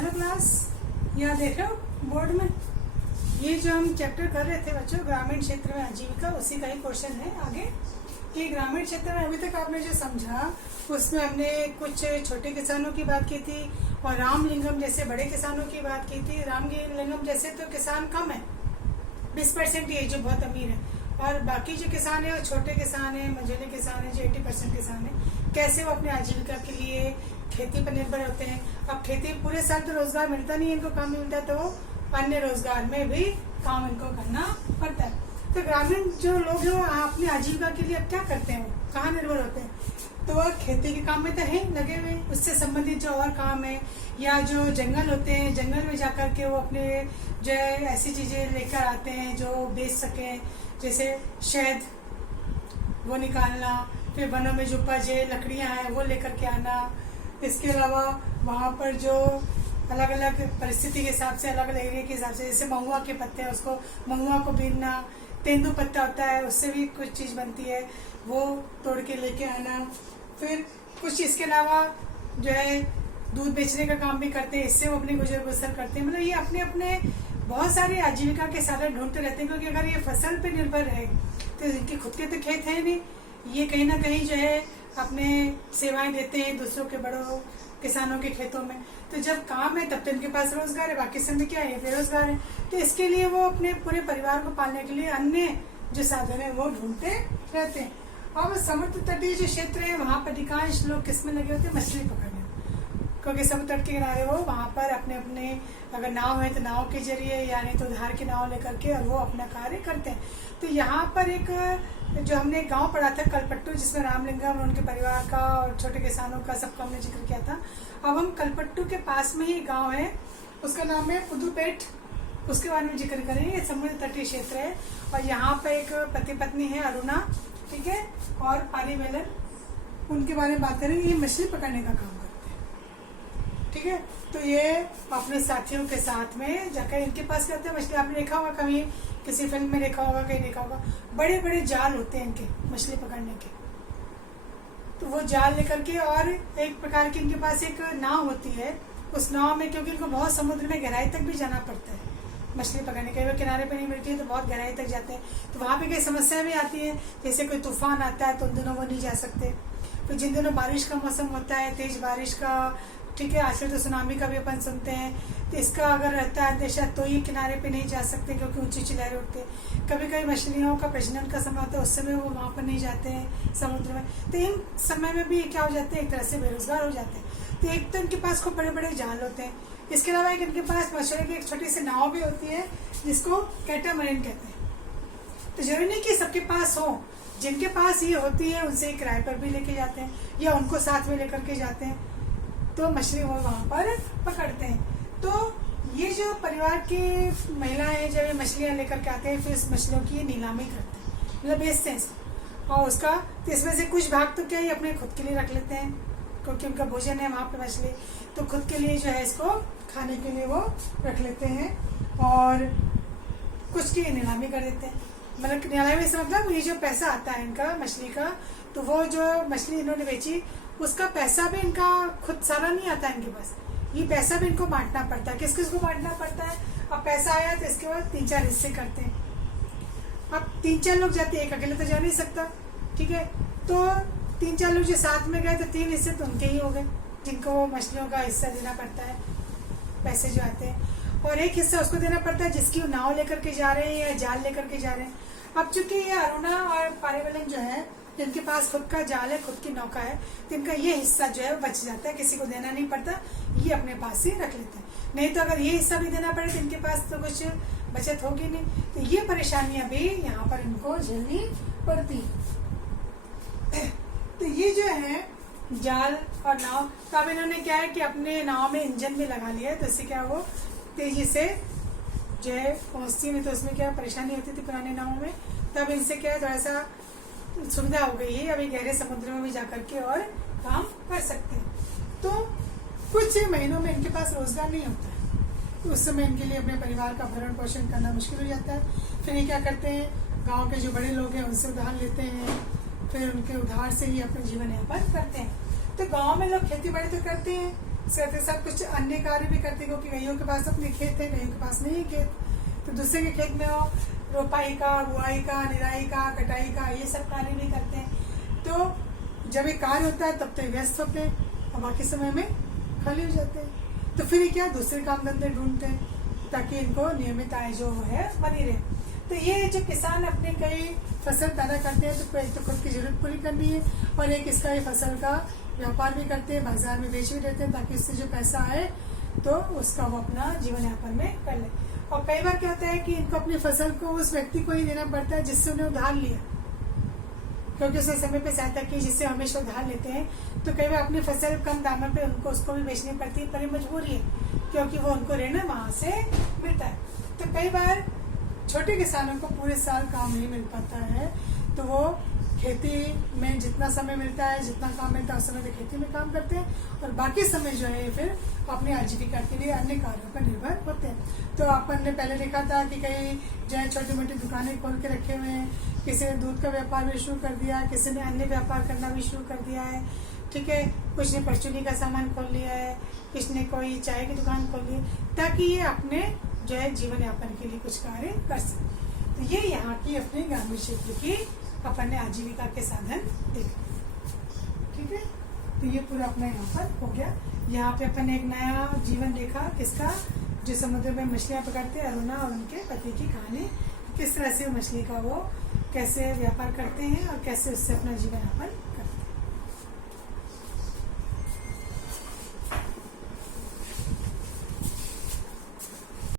Hello class, यहाँ देख रहे हो बोर्ड में ये जो हम चैप्टर कर रहे थे बच्चों, ग्रामीण क्षेत्र में आजीविका, उसी का ही क्वेश्चन है आगे कि ग्रामीण क्षेत्र में अभी तक आपने जो समझा उसमें हमने कुछ छोटे किसानों की बात की थी और रामलिंगम जैसे बड़े किसानों की बात की थी। रामलिंगम जैसे तो किसान कम है, 20% ही जो बहुत अमीर है, और बाकी जो किसान है वो छोटे किसान है, मझोले किसान है, जो 80% किसान है। कैसे वो अपने आजीविका के लिए खेती पर निर्भर होते हैं। अब खेती पूरे साल तो रोजगार मिलता नहीं है, इनको काम नहीं मिलता, तो अन्य रोजगार में भी काम इनको करना पड़ता है। तो ग्रामीण जो लोग हैं वो अपनी आजीविका के लिए अब क्या करते हैं, वो कहाँ निर्भर होते हैं, तो वह खेती के काम में तो है लगे हुए। उससे संबंधित जो और काम है या जो जंगल होते हैं, जंगल में जाकर के वो अपने जो है ऐसी चीजें लेकर आते हैं जो बेच सके, जैसे शहद वो निकालना, फिर वनों में जो उपज है लकड़ियां हैं वो लेकर के आना। इसके अलावा वहाँ पर जो अलग अलग परिस्थिति के हिसाब से, अलग अलग एरिया के हिसाब से, जैसे महुआ के पत्ते हैं उसको महुआ को बीनना, तेंदू पत्ता होता है उससे भी कुछ चीज बनती है वो तोड़ के लेके आना। फिर कुछ इसके अलावा जो है दूध बेचने का काम भी करते हैं, इससे वो अपनी गुजर बसर करते हैं। मतलब ये अपने अपने बहुत सारे आजीविका के साधन ढूंढते रहते हैं, क्योंकि अगर ये फसल पे निर्भर रहे तो इनके खुद के तो खेत है नहीं, ये कहीं ना कहीं जो है अपने सेवाएं देते हैं दूसरों के बड़ों किसानों के खेतों में। तो जब काम है तब तो इनके पास रोजगार है, बाकी समय क्या है बेरोजगार है। तो इसके लिए वो अपने पूरे परिवार को पालने के लिए अन्य जो साधन है वो ढूंढते रहते हैं। और समुद्र तटीय जो क्षेत्र है वहाँ पर अधिकांश लोग किसमें लगे होते हैं, मछली पकड़ने, क्योंकि समुद्र तट के किनारे वो वहाँ पर अपने अपने अगर नाव है तो नाव के जरिए या नहीं तो उधार की नाव लेकर के और वो अपना कार्य करते हैं। तो यहाँ पर एक जो हमने गांव पढ़ा था कलपट्टू, जिसमें रामलिंगम और उनके परिवार का और छोटे किसानों का सबका हमने जिक्र किया था। अब हम कलपट्टू के पास में ही गांव है, उसका नाम है पुदुपेट, उसके बारे में जिक्र करेंगे। ये समुद्र तटीय क्षेत्र है और यहाँ पे एक पति पत्नी है अरुणा, ठीक है, और पारीवेलन, उनके बारे में बात करेंगे। ये मछली पकड़ने का काम करते हैं, ठीक है। तो ये अपने साथियों के साथ में जाकर इनके पास करते हैं मछली। आपने देखा होगा कभी, किसी फिल्म में देखा होगा, कहीं देखा होगा, बड़े बड़े जाल होते हैं इनके मछली पकड़ने के। तो वो जाल लेकर के, और एक प्रकार की इनके पास एक नाव होती है, उस नाव में, क्योंकि इनको बहुत समुद्र में गहराई तक भी जाना पड़ता है मछली पकड़ने के, वो किनारे पे नहीं मिलती है तो बहुत गहराई तक जाते हैं। तो वहां पे कई समस्या भी आती है, जैसे कोई तूफान आता है तो उन दिनों वो नहीं जा सकते। तो जिन दिनों बारिश का मौसम होता है, तेज बारिश का, ठीक है, आजकल तो सुनामी का भी अपन सुनते हैं, तो इसका अगर रहता है अंदेशा तो ये किनारे पे नहीं जा सकते क्योंकि ऊंची ऊंची लहरें उठती है। कभी कभी मछलियों का प्रजनन का समय होता है, उस समय वो वहां पर नहीं जाते हैं समुद्र में। तो इन समय में भी क्या हो जाते हैं, एक तरह से बेरोजगार हो जाते हैं। तो एक तो इनके पास खूब बड़े बड़े जाल होते हैं, इसके अलावा एक इनके पास मछली की एक छोटी सी नाव भी होती है जिसको कैटामरीन कहते हैं। तो जरूरी नहीं कि सबके पास हो, जिनके पास ये होती है उनसे किराए पर भी लेके जाते हैं या उनको साथ में लेकर के जाते हैं, तो मछली वो वहां पर पकड़ते हैं। तो ये जो परिवार की महिलाएं जब ये मछलियां लेकर के आते हैं फिर इस मछलियों की नीलामी करते हैं, मतलब बेचते हैं और उसका, तो इसमें से कुछ भाग तो क्या ही अपने खुद के लिए रख लेते हैं क्योंकि उनका भोजन है वहां पे मछली, तो खुद के लिए जो है इसको खाने के लिए वो रख लेते हैं और कुछ की नीलामी कर देते हैं। मतलब नीलामी से मतलब ये जो पैसा आता है इनका मछली का, तो वो जो मछली इन्होंने बेची उसका पैसा भी इनका खुद सारा नहीं आता है इनके पास, ये पैसा भी इनको बांटना पड़ता है। किस किस को बांटना पड़ता है, अब पैसा आया तो इसके बाद 3-4 हिस्से करते हैं। अब 3-4 लोग जाते हैं, एक अकेले तो जा नहीं सकता, ठीक है, तो 3-4 लोग जो साथ में गए तो 3 हिस्से तो उनके ही हो गए जिनको वो मछलियों का हिस्सा देना पड़ता है, पैसे जो आते हैं, और एक हिस्सा उसको देना पड़ता है जिसकी वो नाव लेकर के जा रहे हैं या जाल लेकर के जा रहे हैं। अब चूंकि ये अरुणा और पारीवेलन जो है जिनके पास खुद का जाल है, खुद की नौका है, तो इनका ये हिस्सा जो है वो बच जाता है, किसी को देना नहीं पड़ता, ये अपने पास ही रख लेते हैं। नहीं तो अगर ये हिस्सा भी देना पड़े तो इनके पास तो कुछ बचत होगी नहीं, तो ये परेशानियां भी यहाँ पर इनको झेलनी पड़ती। तो ये जो है जाल और नाव, तो अब इन्होंने क्या है कि अपने नाव में इंजन भी लगा लिया है, तो इससे क्या वो तेजी से जो है पहुंचती, नहीं तो उसमें क्या परेशानी होती थी पुराने नावों में। तब इनसे क्या है थोड़ा सा सुविधा हो गई है, अभी गहरे समुद्र में भी जाकर के और काम कर सकते हैं। तो कुछ महीनों में इनके पास रोजगार नहीं होता है, तो उस समय इनके लिए अपने परिवार का भरण पोषण करना मुश्किल हो जाता है। फिर ये क्या करते हैं, गांव के जो बड़े लोग हैं उनसे उधार लेते हैं, फिर उनके उधार से ही अपने जीवन यापन करते हैं। तो गांव में लोग खेती बाड़ी तो करते हैं, साथ ही साथ कुछ अन्य कार्य भी करते हैं, क्योंकि कईयों के पास अपने खेत है, कईयों के पास नहीं है खेत, तो दूसरे के खेत में वो रोपाई का, बुआई का, निराई का, कटाई का, ये सब कार्य भी करते हैं। तो जब ये कार्य होता है तब तो व्यस्त होते हैं और बाकी समय में खाली हो जाते हैं। तो फिर क्या दूसरे काम धंधे ढूंढते हैं ताकि इनको नियमित आय जो है बनी रहे। तो ये जो किसान अपने कई फसल पैदा करते हैं, तो एक तो खुद की जरूरत पूरी करनी है और एक इसका ये फसल का व्यापार भी करते हैं, बाजार में बेच भी देते हैं, ताकि उससे जो पैसा आए तो उसका वो अपना जीवन यापन में कर ले। और कई बार क्या होता है कि इनको अपनी फसल को उस व्यक्ति को ही देना पड़ता है जिससे उन्हें उधार लिया, क्योंकि उसने समय पे सहायता की, जिससे हमेशा उधार लेते हैं। तो कई बार अपनी फसल कम दामों पे उनको उसको भी बेचनी पड़ती है, पर ये मजबूरी है क्योंकि वो उनको ऋण वहां से मिलता है। तो कई बार छोटे किसानों को पूरे साल काम नहीं मिल पाता है, तो वो खेती में जितना समय मिलता है, जितना काम मिलता है उस समय तो खेती में काम करते हैं और बाकी समय जो है फिर अपनी आजीविका के लिए अन्य कार्यों पर निर्भर होते हैं। तो अपन ने पहले देखा था कि कई जो है छोटी मोटी दुकानें खोल के रखे हुए हैं, किसी ने दूध का व्यापार भी शुरू कर दिया, किसी ने अन्य व्यापार करना भी शुरू कर दिया है, ठीक है। कुछ ने परचूनी का सामान खोल लिया है, किसी ने कोई चाय की दुकान खोल ली, ताकि ये अपने जो है जीवन यापन के लिए कुछ कार्य कर सके। तो ये यहाँ की अपने ग्रामीण क्षेत्र की अपन ने आजीविका के साधन देखे, ठीक है। तो ये पूरा अपना यहाँ पर हो गया। यहाँ पे अपन ने एक नया जीवन देखा किसका, जो समुद्र में मछलियां पकड़ते अरुणा और उनके पति की कहानी, किस तरह से मछली का वो कैसे व्यापार करते हैं और कैसे उससे अपना जीवन यापन